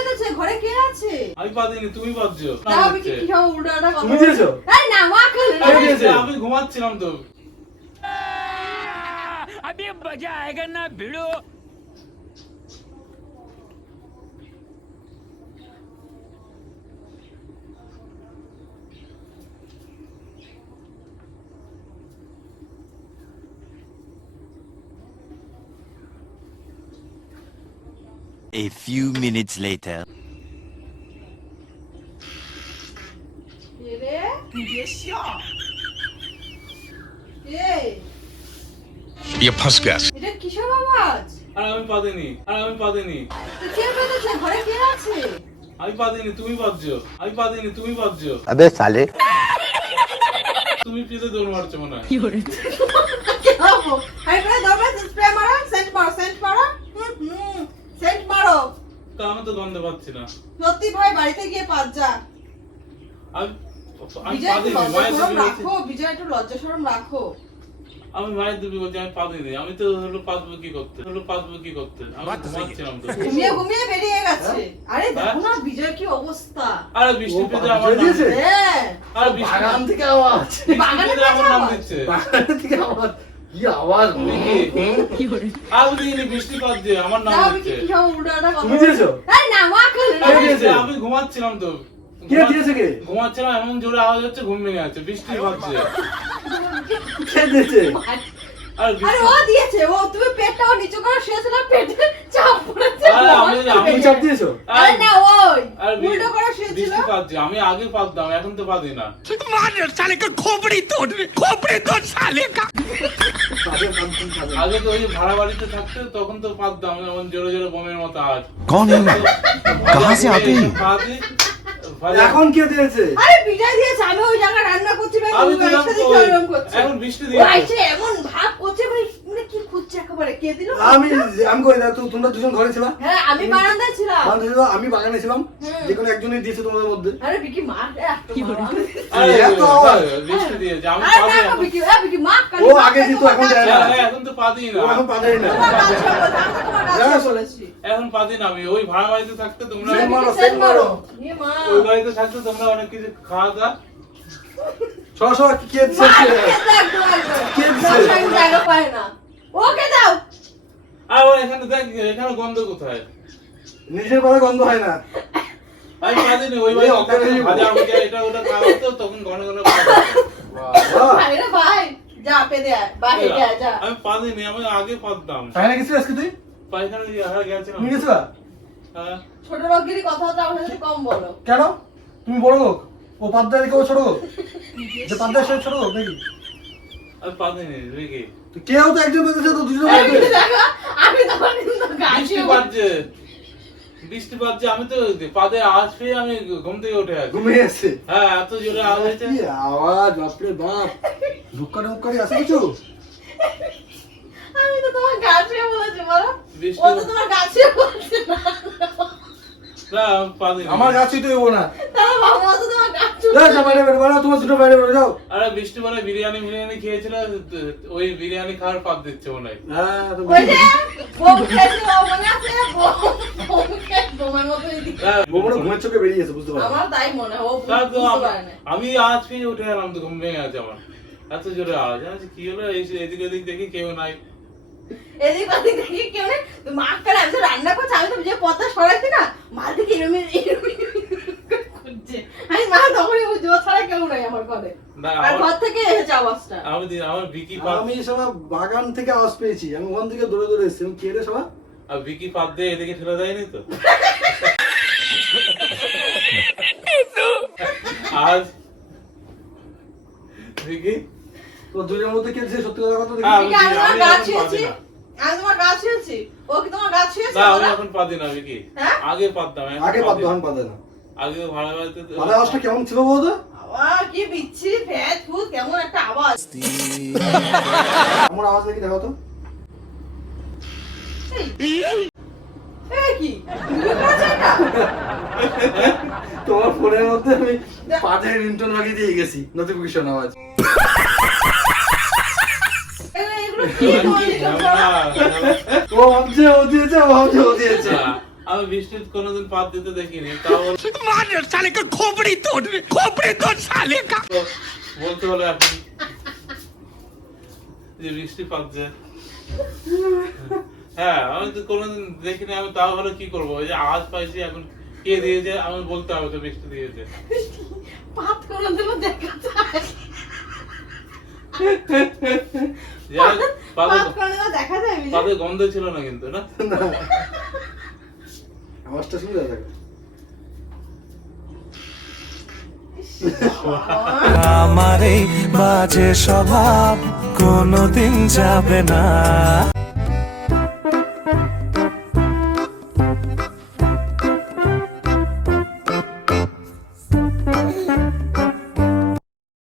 বেঁধেছে ঘরে কে আছে? আমি পাদিনি, তুমি পাচ্ছো। দাও আমি কি খাবো উল্টাটা কথা। তুমি দিয়েছো? আরে না মা খেলে। আমি ঘুমাচ্ছিলাম তো। अभी मजा आएगा ना भिड़ो। A few minutes later. কে রে? কে? ये फंस गया। এটা কিসের আওয়াজ? আর আমি পাদিনি। তো কে বেঁধেছে ঘরে কে আছে? আমি পাদিনি, তুমি পাচ্ছো। अबे साले। তুমি পিছে দৌড় মারছো মনে হয়। কি খাবো? আরে করে দাও না স্প্রে মারো, সেন্ট মারো। সেন্ট মারো। তা আমি তো গন্ধ পাচ্ছি না। সত্যি ভাই বাড়িতে গিয়ে পাঁচ যা। আমি বিজয় একটু পাদিনি, লজ্জা মায়ের শরম দিবি বলছি। রাখো, বিজয় একটু লজ্জা শরম রাখো। আমি মায়ের দিবি বলছি, আমি পাদিনি। আমি তো হলো পাসবো কি করতে। আমি ঘুমাচ্ছিলাম তো। ঘুমিয়ে বেরিয়ে গেছে। আরে দেখো না বিজয় কি অবস্থা। আরে বৃষ্টি পেতে ও, আমার নাম দিয়েছে? দিচ্ছে। হ্যাঁ আরে বৃষ্টি বাগান থেকে আওয়াজ। বাগানে পেতে আমার নাম আওয়াজ। দিচ্ছে। বাগান থেকে আওয়াজ। কি আওয়াজ? আমি দিইনি, বৃষ্টি পাচ্ছে আমার নাম দাও আমি দিচ্ছে। কি খাবো উল্টাটা কথা। তুমি দিয়েছো? আরে না মা খেলে। কে দিয়েছে? আমি ঘুমাচ্ছিলাম তো। কে দিয়েছে কে? ঘুমাচ্ছিলাম, এমন জোরে আওয়াজ হচ্ছে, ঘুম ভেঙে যাচ্ছে, বৃষ্টি পাচ্ছে। কে দিয়েছে? আর আরে ও দিয়েছে, ও তুমি পেটটাও নিচু করে শুয়েছিল, পেটে চাপ পড়েছে। আরে আমি তুমি চাপ দিয়েছো? আরে না ওই আর উল্টো করে শুয়েছিল। বৃষ্টি পাচ্ছে, আমি আগে পারতাম, এখন তো পারি না। मार साले का खोपड़ी तोड़ साले का। আগে তো ওই ভাড়া বাড়িতে থাকতে তখন তো পারতাম, এমন জোরে জোরে বোমের মতো আওয়াজ। कौन है वो? कहाँ से आते हैं? এখন কে দিয়েছে? আরে বিজয় দিয়েছে, আমি ওই জায়গা রান্না করছি ভাই, আমি তুমি দিলাম একসাথে তো, চলরম করছে। এখন বৃষ্টি ও দিয়েছে। এসে এমন ভাব করছে ভাই, মানে কি খুঁজছে একেবারে, কে দিল? আমি কই না, তোমরা দুজন ঘরে ছিলা? হ্যাঁ আমি বারান্দায় ছিলাম। আমি বাগানে ছিলাম। হুম। যে কোনো একজনই দিয়েছে তোমাদের মধ্যে। আরে বিকি মা কি করে? আরে এত আওয়াজ। বৃষ্টি দিয়েছে, আমি আরে পারি না এখন। বিকি, বিকি মা কালি। ও আগে দিত, এখন দেয় না। এখন তো পারি না। ও এখন পাঠাই না। তোমার কাছে বলছি, আমি তো তোমার কাছে বলেছি। এখন পারি না আমি। ওই ভাড়া বাড়িতে থাকতে তোমরা সেন মারো, সেন মারো। এ মা। ওই বাড়িতে থাকতে তোমরা অনেক কিছু খাওয়া দাওয়া। সরাসরি কে দিয়েছে? মা, খেতে একদম একদম। কে দিছে? দশ মিনিট জায়গা পায় না। ওকে দাও। আর ও এখানে দেখ, এখানে গন্ধ কোথায়? নিজের পায়ে গন্ধ হয় না। আমি পারিনি, ওই এই বাড়িতে অকালে থাকতে এই ভাজা ভুজা এটা ওটা খাওয়া হতো, তখন ঘন ঘন খাওয়া হতো। বাহ। ভাই রে ভাই, যা পেদে আয়, বাইরে যা যা। আমি পারিনি, আমি আগে পারতাম। পায়না গেছিস আজকে তুই? পায়খানা দিয়ে গেছিলাম। তুমি গেছিলা? হ্যাঁ। ছোট লোকগিরি কথা হচ্ছে, আমার সাথে কম বলো। কেন? তুমি বড় লোক? ও পাদ্দার কেউ ছোট লোক? যে পাদ্দার সে ছোট লোক নাকি? আমি পারিনি, দেখি। তো কেউ তো একজন বেঁধেছে, তো দুজন এই বেঁধেছে। দেখো, আমি তোমার কিন্তু গাছে বৃষ্টি পাচ্ছে, আমি তো পাদে আওয়াজ পেয়ে আমি ঘুম থেকে উঠে আছি। ঘুমিয়ে এসছে। হ্যাঁ, এত জোরে আওয়াজ হয়েছে। কি আওয়াজ, বাপরে বাপ। ধুক্কারি আছে কিছু? আমি তো তোমার গাছে বলেছি বলো। বৃষ্টি ও তো তোমার গাছে বলছে না। না, আমি পারিনি। আমার গাছই তো এবো না। তাহলে বাবা তো তোমার গাছে। যাও বাইরে বেরো, বাড়া তোমার দুটো বাইরে বেরো যাও। আরে বৃষ্টি মানে বিরিয়ানি খেয়েছিল, ওই বিরিয়ানি খাওয়ার পাত দিচ্ছে মনে হয়। হ্যাঁ, তো ওই যে বোম খেয়েছে, ও মনে আছে? বোম খেয়ে বোমের মতোই দিচ্ছে। হ্যাঁ, বোমটা ঘুমের চোখে বেরিয়েছে, বুঝতে পারো। আমার তাই মনে হয়, ও তা তো বুঝতে পারে না। আমি আওয়াজ পেয়ে উঠে এলাম, তো ঘুম ভেঙে আছে আমার। এত জোরে আওয়াজ, আমি বলছি, কি হলো? এদিক ওদিক দেখি কেউ নাই। এদিক ওদিক দেখি কেউ নেই। তো মা কাল আমি তো রান্না করছি, আমি তো যে পথটা সরাইছি না, মা দেখি এরম করছে। আমি মা তখনই বুঝছি ও ছাড়া কেউ নাই আমার ঘরে। না, আর ঘর থেকে এসেছে আওয়াজটা। আমার বিকি পাত, আমি সবাই বাগান থেকে আওয়াজ পেয়েছি, আমি ওখান থেকে দৌড়ে দৌড়ে এসেছি। আমি কে রে সবাই? আর বিকি পাত দিয়ে এদিকে ঠেলে দেয়নি তো? আজ বিকি তো দুজনের মধ্যে কে দিয়েছে? সত্যি কথা কথা দেখি। হ্যাঁ, আমি কি তোমার আমি গাছ এখন ছুঁয়েছি? পারি না। আমি তোমার গাছ ছুঁয়েছি? ও কি তোমার গাছ ছুঁয়েছে? না, আমি বলো? এখন পারি না বিকি। হ্যাঁ? আগে পারতাম, এখন আগে পারি পাদ্দ, না। এখন পাদ্দে না। আগে তো ভাড়া বাড়িতে পাদ্দার আওয়াজটা কেমন ছিল বলতো? বাবা, কি বিচ্ছিরি ফ্যাট ফুট, কেমন একটা আওয়াজ। আমার আওয়াজ দেখি দেখো তো। এই কি? তুমি করেছো এটা? তোমার ফোনের মধ্যে আমি পাদের রিংটোন লাগিয়ে দিয়ে গেছি, নোটিফিকেশন আওয়াজ। এগুলো কি করলি তোমরা? ও ভাবছে ও দিয়েছে, ও ভাবছে ও দিয়েছে। আমি বৃষ্টির কোনোদিন পাত দিতে দেখিনি, তাও मार साले का खोपड़ी तोड़ साले का বলতে হলো এখন যে বৃষ্টি পাচ্ছে। হ্যাঁ, আমি তো কোনোদিন দেখিনি, আমি তাও হলো কি করবো, ওই যে আওয়াজ পাইছি এখন কে দিয়েছে আমি বলতে হবে তো বৃষ্টি দিয়েছে। পাত কোনোদিনও দেখা যায় যাই হোক, পাত পাতে কোনোদিনও দেখা যায় বিজয়? পাতে গন্ধ ছিল না কিন্তু, না? আওয়াজটা শুনে যা থাকে। আমার এই বাজে স্বভাব কোনোদিন যাবে না।